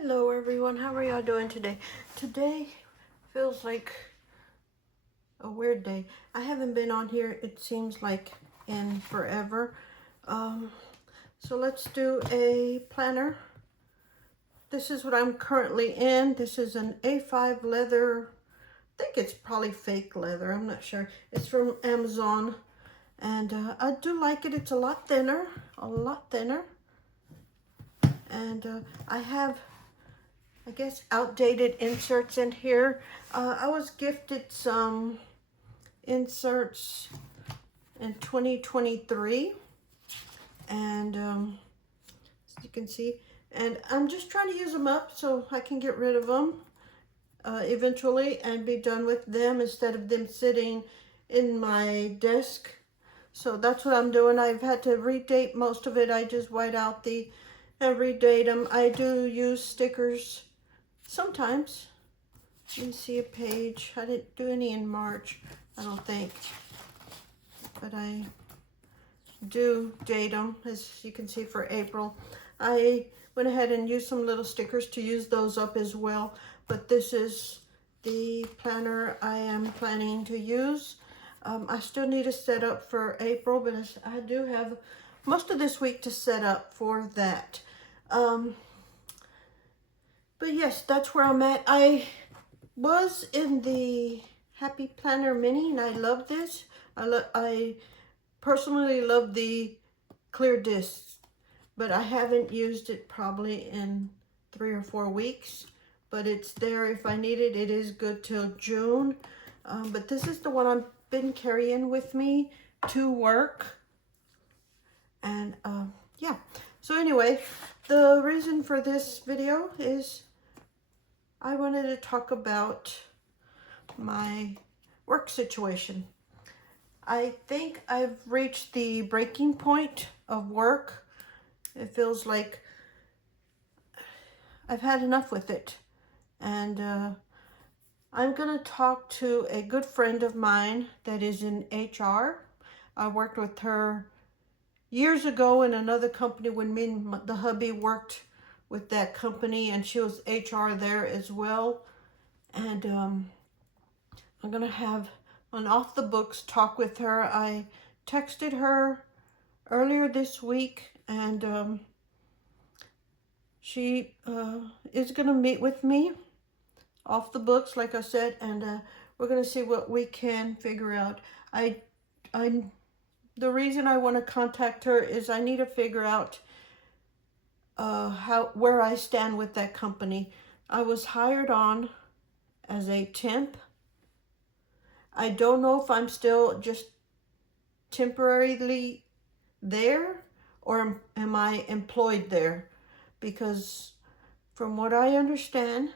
Hello everyone, how are y'all doing today? Today feels like a weird day. I haven't been on here, it seems like, in forever. So let's do a planner. This is what I'm currently in. This is an A5 leather. I think it's probably fake leather, I'm not sure. It's from Amazon, and I do like it. It's a lot thinner, and I have, I guess, outdated inserts in here. I was gifted some inserts in 2023, and as you can see, and I'm just trying to use them up so I can get rid of them eventually and be done with them instead of them sitting in my desk. So that's what I'm doing. I've had to redate most of it. I just white out and redate them. I do use stickers sometimes. Let me see a page. I didn't do any in March, I don't think, but I do date them, as you can see, for April. I went ahead and used some little stickers to use those up as well, but this is the planner I am planning to use. I still need to set up for April, but I do have most of this week to set up for that. But yes, that's where I'm at. I was in the Happy Planner Mini, and I love this. I personally love the clear discs, but I haven't used it probably in 3 or 4 weeks. But it's there if I need it. It is good till June. But this is the one I've been carrying with me to work. And yeah. So anyway, the reason for this video is I wanted to talk about my work situation. I think I've reached the breaking point of work. It feels like I've had enough with it. And I'm going to talk to a good friend of mine that is in HR. I worked with her years ago in another company when me and the hubby worked with that company, and she was HR there as well. And I'm going to have an off the books talk with her. I texted her earlier this week, and she is going to meet with me off the books, like I said, and we're going to see what we can figure out. The reason I want to contact her is I need to figure out where I stand with that company. I was hired on as a temp. I don't know if I'm still just temporarily there, or am I employed there? Because from what I understand,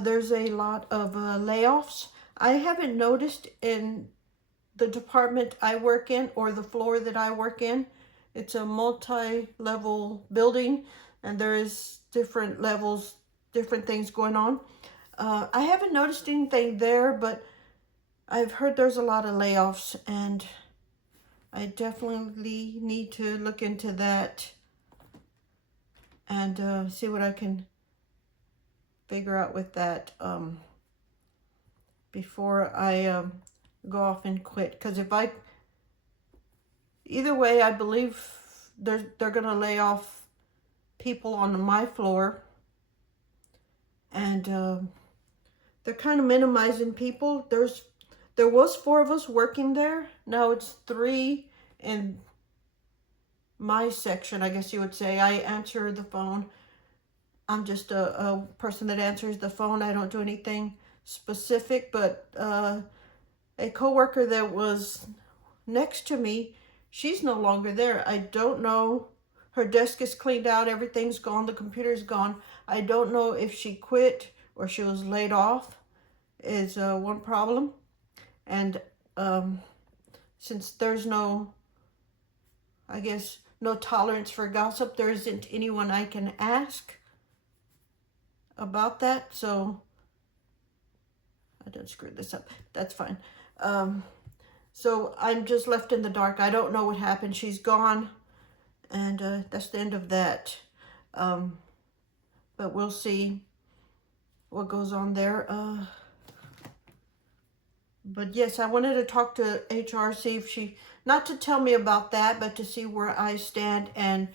there's a lot of layoffs. I haven't noticed in the department I work in or the floor that I work in. It's a multi-level building, and there is different levels, different things going on. I haven't noticed anything there, but I've heard there's a lot of layoffs, and I definitely need to look into that and see what I can figure out with that before I go off and quit. Because either way, I believe they're going to lay off people on my floor, and they're kind of minimizing people. There was 4 of us working there. Now it's 3 in my section, I guess you would say. I answer the phone. I'm just a person that answers the phone. I don't do anything specific, but a coworker that was next to me, she's no longer there. I don't know. Her desk is cleaned out. Everything's gone. The computer's gone. I don't know if she quit or she was laid off is one problem. And since there's no, I guess, no tolerance for gossip, there isn't anyone I can ask about that. So I didn't screw this up. That's fine. So I'm just left in the dark. I don't know what happened. She's gone, and that's the end of that. But but we'll see what goes on there. But yes, I wanted to talk to HR, see if she, not to tell me about that, but to see where I stand and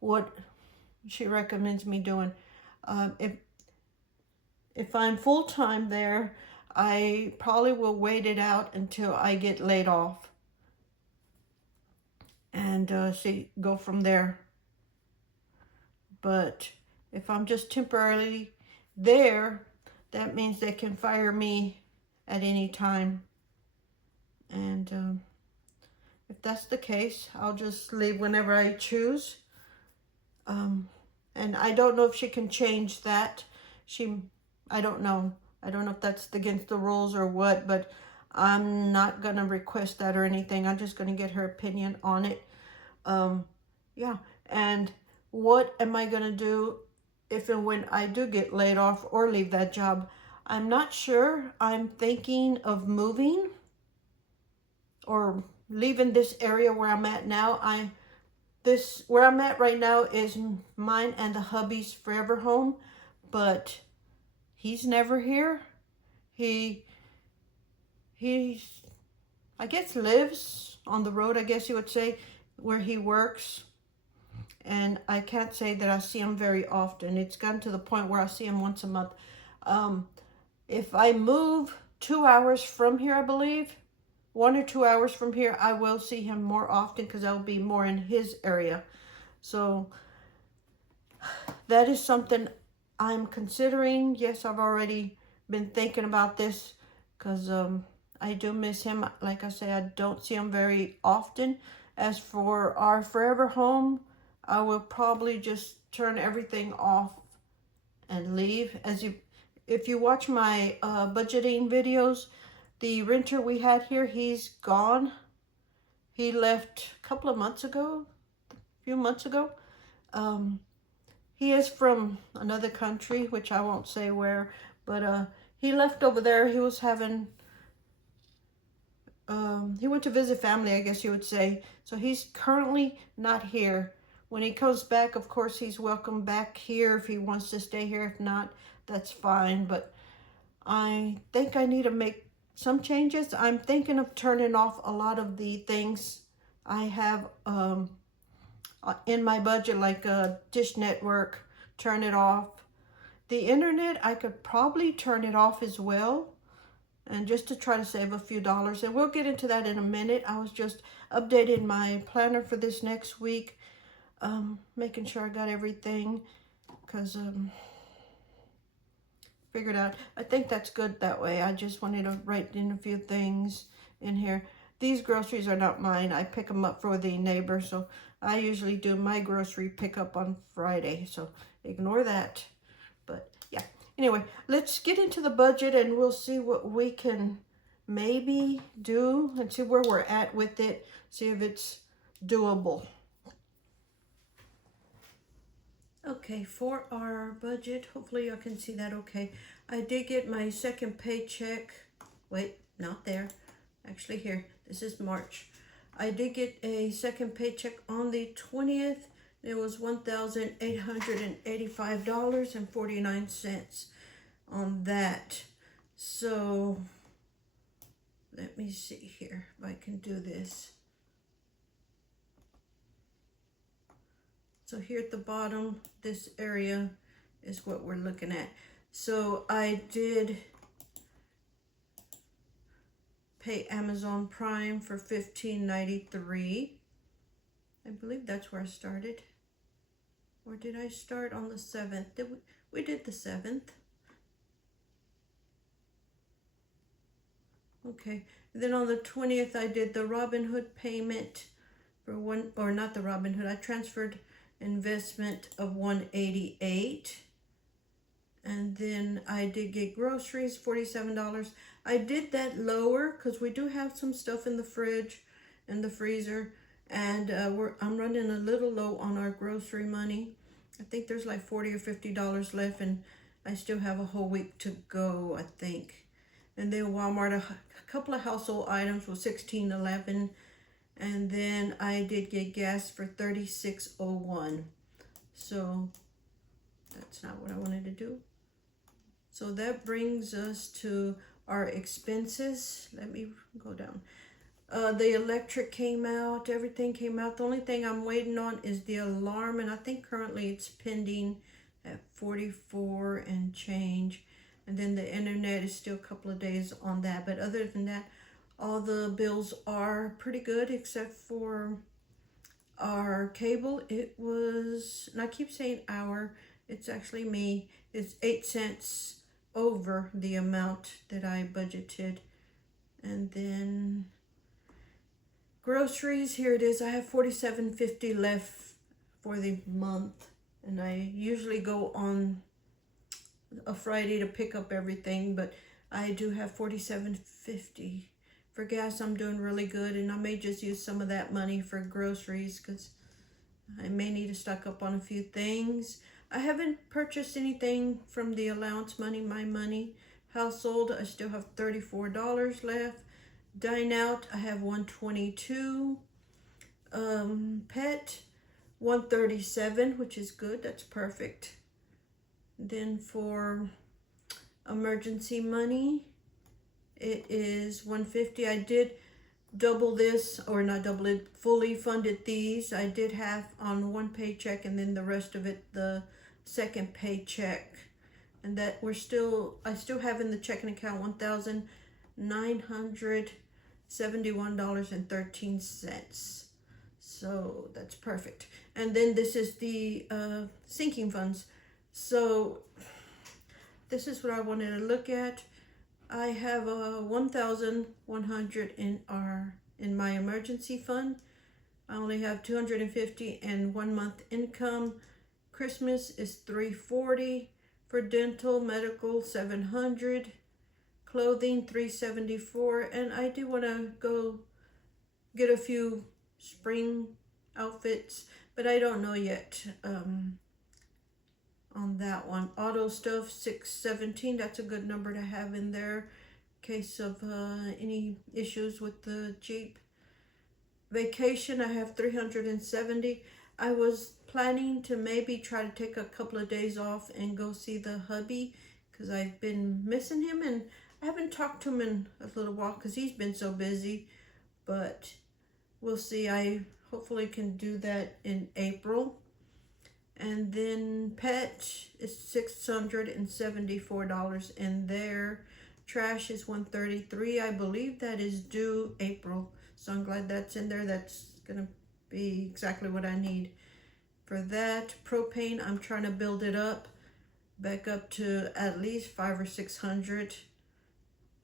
what she recommends me doing. If I'm full-time there, I probably will wait it out until I get laid off and go from there. But if I'm just temporarily there, that means they can fire me at any time. And if that's the case, I'll just leave whenever I choose. And I don't know if she can change that. I don't know. I don't know if that's against the rules or what, but I'm not going to request that or anything. I'm just going to get her opinion on it. Yeah. And what am I going to do if and when I do get laid off or leave that job? I'm not sure. I'm thinking of moving or leaving this area where I'm at now. Where I'm at right now is mine and the hubby's forever home, but he's never here. He's, I guess, lives on the road, I guess you would say, where he works. And I can't say that I see him very often. It's gotten to the point where I see him once a month. If I move 2 hours from here, I believe, 1 or 2 hours from here, I will see him more often because I'll be more in his area. So that is something I'm considering. Yes, I've already been thinking about this because I do miss him. Like I say, I don't see him very often. As for our forever home, I will probably just turn everything off and leave. If you watch my budgeting videos, the renter we had here, he's gone. He left a couple of months ago, a few months ago. He is from another country, which I won't say where, but he left over there. He was having, he went to visit family, I guess you would say. So he's currently not here. When he comes back, of course, he's welcome back here if he wants to stay here. If not, that's fine. But I think I need to make some changes. I'm thinking of turning off a lot of the things I have in my budget, like Dish Network, turn it off. The internet, I could probably turn it off as well, and just to try to save a few dollars. And we'll get into that in a minute. I was just updating my planner for this next week, making sure I got everything, because figured out, I think that's good that way. I just wanted to write in a few things in here. These groceries are not mine. I pick them up for the neighbor, so I usually do my grocery pickup on Friday, so ignore that. But yeah, anyway, let's get into the budget and we'll see what we can maybe do and see where we're at with it, see if it's doable. Okay, for our budget, hopefully you can see that okay. I did get my second paycheck. Wait, not there. Actually here, this is March. I did get a second paycheck on the 20th. It was $1,885.49 on that. So let me see here if I can do this. So here at the bottom, this area is what we're looking at. So I did pay Amazon Prime for $15.93. I believe that's where I started. Or did I start on the 7th? We did the 7th. Okay, and then on the 20th, I did the Robinhood payment for not the Robinhood. I transferred investment of $188. And then I did get groceries, $47. I did that lower because we do have some stuff in the fridge and the freezer. And I'm running a little low on our grocery money. I think there's like $40 or $50 left, and I still have a whole week to go, I think. And then Walmart, a couple of household items was $16.11. And then I did get gas for $36.01. So That's not what I wanted to do. So that brings us to our expenses. Let me go down. The electric came out, everything came out. The only thing I'm waiting on is the alarm, and I think currently it's pending at 44 and change. And then the internet is still a couple of days on that. But other than that, all the bills are pretty good except for our cable. It was, and I keep saying our, it's actually me, it's 8 cents over the amount that I budgeted. And then groceries, here it is. I have $47.50 left for the month, and I usually go on a Friday to pick up everything, but I do have $47.50 for gas. I'm doing really good, and I may just use some of that money for groceries because I may need to stock up on a few things. I haven't purchased anything from the allowance money, my money. Household, I still have $34 left. Dine out, I have $122. Pet, $137, which is good. That's perfect. Then for emergency money, it is $150. I did double this, or not double it, fully funded these. I did half on one paycheck and then the rest of it the second paycheck. And that I still have in the checking account $1,971.13. So that's perfect. And then this is the sinking funds. So this is what I wanted to look at. I have a $1,100 in my emergency fund. I only have $250 in 1 month income. Christmas is $340 for dental, medical $700, clothing $374, and I do want to go get a few spring outfits, but I don't know yet. On that one, auto stuff $617. That's a good number to have in there in case of any issues with the Jeep. Vacation, I have $370. I was planning to maybe try to take a couple of days off and go see the hubby because I've been missing him, and I haven't talked to him in a little while because he's been so busy, but we'll see. I hopefully can do that in April. And then pet is $674 in there. Trash is $133. I believe that is due April. So I'm glad that's in there. That's gonna be exactly what I need for that. Propane, I'm trying to build it up back up to at least $500 or $600.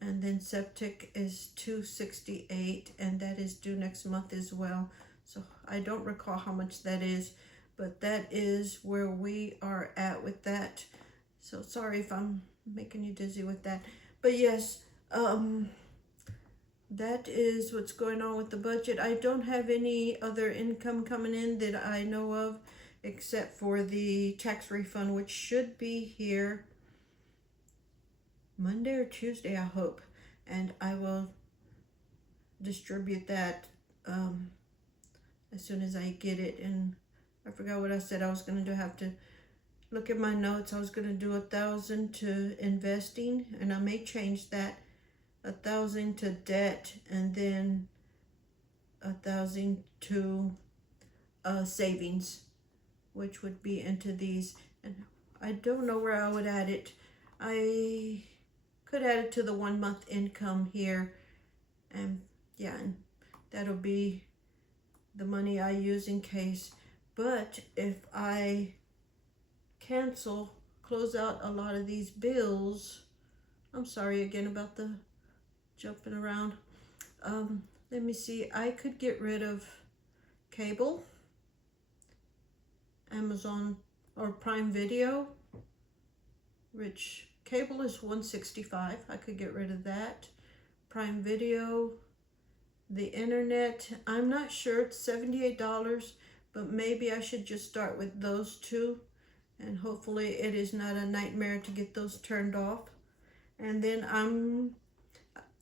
And then septic is $268, and that is due next month as well. So I don't recall how much that is, but that is where we are at with that. So sorry if I'm making you dizzy with that. But yes, that is what's going on with the budget. I don't have any other income coming in that I know of except for the tax refund, which should be here Monday or Tuesday, I hope. And I will distribute that as soon as I get it. And I forgot what I said I was going to do. I have to look at my notes. I was going to do 1,000 to investing, and I may change that. 1,000 to debt, and then 1,000 to savings, which would be into these. And I don't know where I would add it. I could add it to the 1 month income here, and yeah, and that'll be the money I use in case. But if I close out a lot of these bills, I'm sorry again about the jumping around. Let me see, I could get rid of cable, Amazon or Prime Video, which cable is $165. I could get rid of that. Prime Video, the internet, I'm not sure, it's $78, but maybe I should just start with those two, and hopefully it is not a nightmare to get those turned off. And then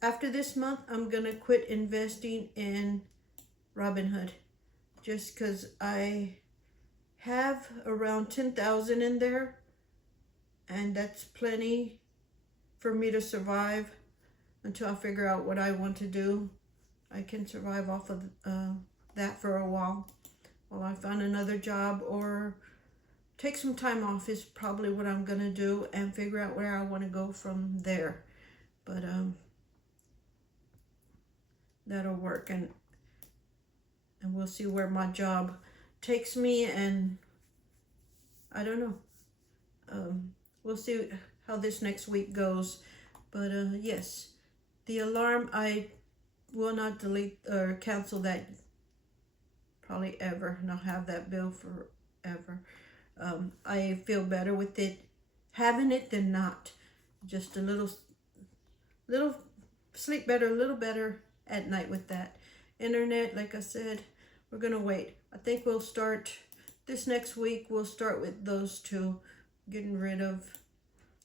after this month, I'm gonna quit investing in Robinhood, just because I have around 10,000 in there, and that's plenty for me to survive until I figure out what I want to do. I can survive off of that for a while I find another job, or take some time off is probably what I'm gonna do, and figure out where I want to go from there. But that'll work, and we'll see where my job takes me, and I don't know. We'll see how this next week goes. But yes, the alarm, I will not delete or cancel that probably ever, and I'll have that bill forever. I feel better with it, having it, than not. Just a little sleep better, a little better at night with that. Internet, like I said, we're gonna wait. I think we'll start this next week. We'll start with those two, getting rid of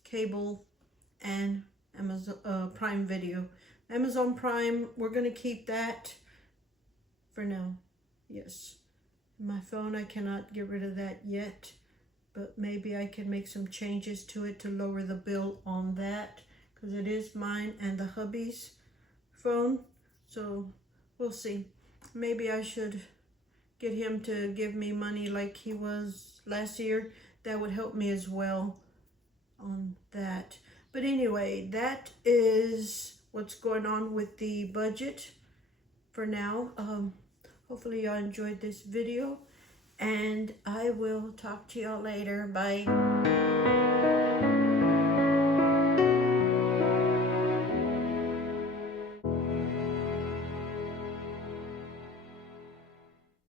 cable and Amazon Prime Video. Amazon Prime, we're gonna keep that for now. Yes, my phone, I cannot get rid of that yet, but maybe I can make some changes to it to lower the bill on that, because it is mine and the hubby's phone. So we'll see. Maybe I should get him to give me money like he was last year. That would help me as well on that. But anyway, that is what's going on with the budget for now. Hopefully y'all enjoyed this video, and I will talk to y'all later. Bye.